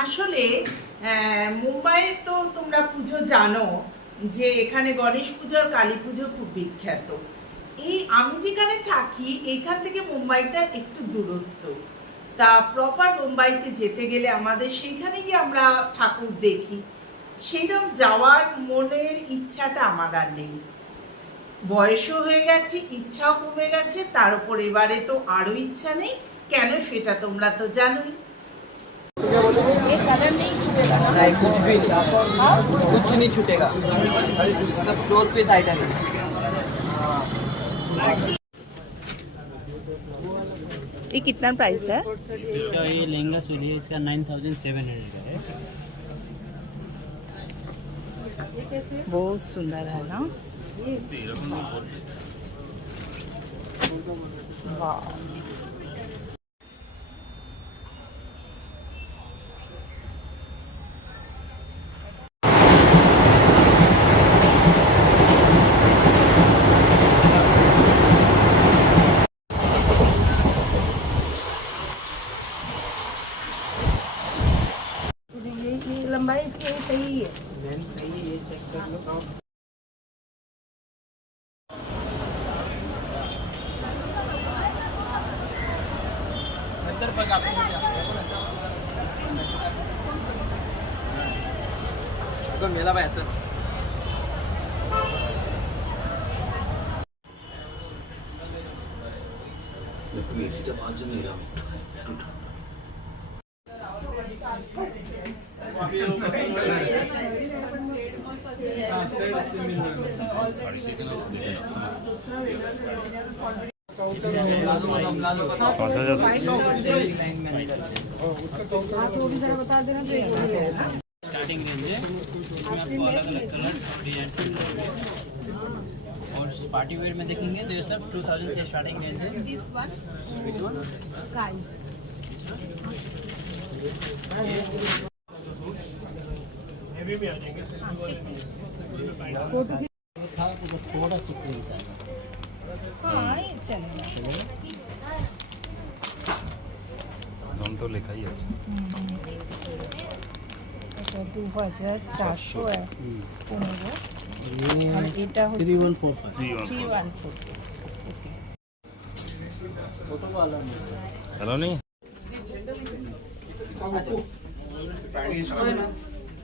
আসলে মুম্বাইয়ে তো তোমরা পুজো জানো যে এখানে গণেশ পুজো আর কালী পুজো খুব বিখ্যাত। এই আমি যেখানে থাকি এইখান থেকে মুম্বাইটা একটু দূরত্ব। তা প্রপার মুম্বাইতে যেতে গেলে আমাদের সেইখানে গিয়ে আমরা ঠাকুর দেখি। সেইরকম যাওয়ার মনের ইচ্ছাটা আমার আর নেই। বয়সও হয়ে গেছে, ইচ্ছাও কমে গেছে, তার উপর এবারে তো আরও ইচ্ছা নেই। কেন সেটা তোমরা তো জানোই। नहीं नहीं कुछ भी कुछ नहीं छूटेगा। मतलब फ्लोर पे आइटम है। ये कितना प्राइस है? इसका ये लहंगा चोली है इसका नाइन थाउज़ेंड सेवन हंड्रेड का है। बहुत सुंदर है ना? वाह। लंबाई इसकी यही सही है। मेला बेहतर जब तू एसी जब आज मेरा मिट्टू उसका बता देना स्टार्टिंग रेंज है इसमें आपको अलग अलग कलर डिज़ाइन और पार्टी वेयर में देखेंगे तो ये सब 2000 से स्टार्टिंग रेंज है Which one? थोड़ा सीक्वेंस आएगा हाँ ये चलेगा দাম তো লেখাই আছে এটা দু হাজার চারশো এক পনেরো আর ये এটা थ्री হচ্ছে one four five three one four okay photo वाला नहीं হ্যালো নেই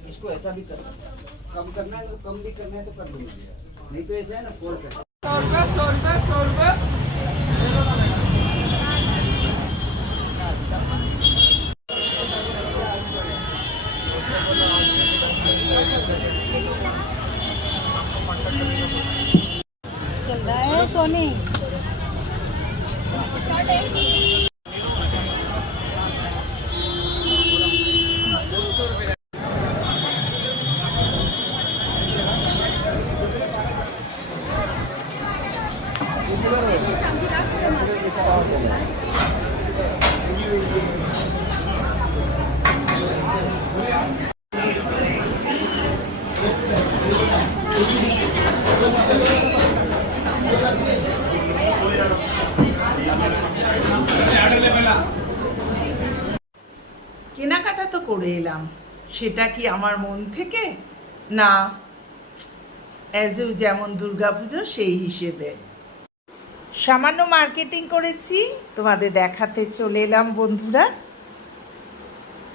इसको ऐसा भी कर कम करना है तो कम भी करना है तो कर दूँगा। नहीं तो ऐसा है ना फोल्ड कर। चल रहा है सोनी। কেনাকাটা তো করে এলাম। সেটা কি আমার মন থেকে? না। অ্যাজ ইউ যেমন দুর্গাপুজো, সেই হিসেবে। সামান্য মার্কেটিং করেছি, তোমাদের দেখাতে চলে এলাম বন্ধুরা।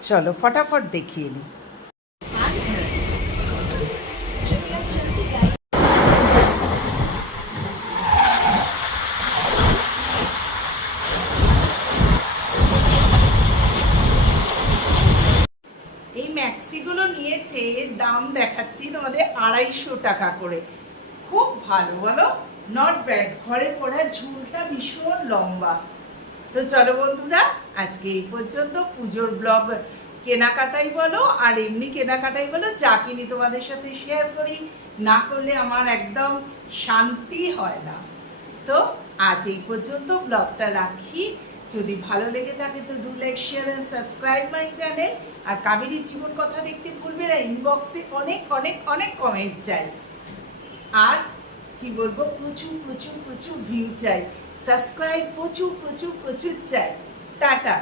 চলো, ফটাফট দেখিয়ে নিই দাম দেখাচ্ছি তোমাদের আড়াইশো টাকা করে। খুব ভালো, বলো? নট ব্যাড ঘরে পড়া ঝুলটা ভীষণ লম্বা। তো চলো বন্ধুরা, আজকে এই পর্যন্ত পুজোর ব্লগ কেনাকাটাই বলো, আর এমনি কেনাকাটাই বলো, যা কিনি তোমাদের সাথে শেয়ার করি। না করলে আমার একদম শান্তি হয় না। তো আজ এই পর্যন্ত ব্লগটা রাখি। যদি ভালো লেগে থাকে তো do like share and subscribe my channel আর কাবেরী জীবন কথা দেখতে ভুলবে না ইনবক্সে অনেক অনেক অনেক কমেন্ট চাই। আর কি বলব, প্রচুর প্রচুর প্রচুর ভিউ চাই। সাবস্ক্রাইব প্রচুর প্রচুর প্রচুর চাই। টাটা।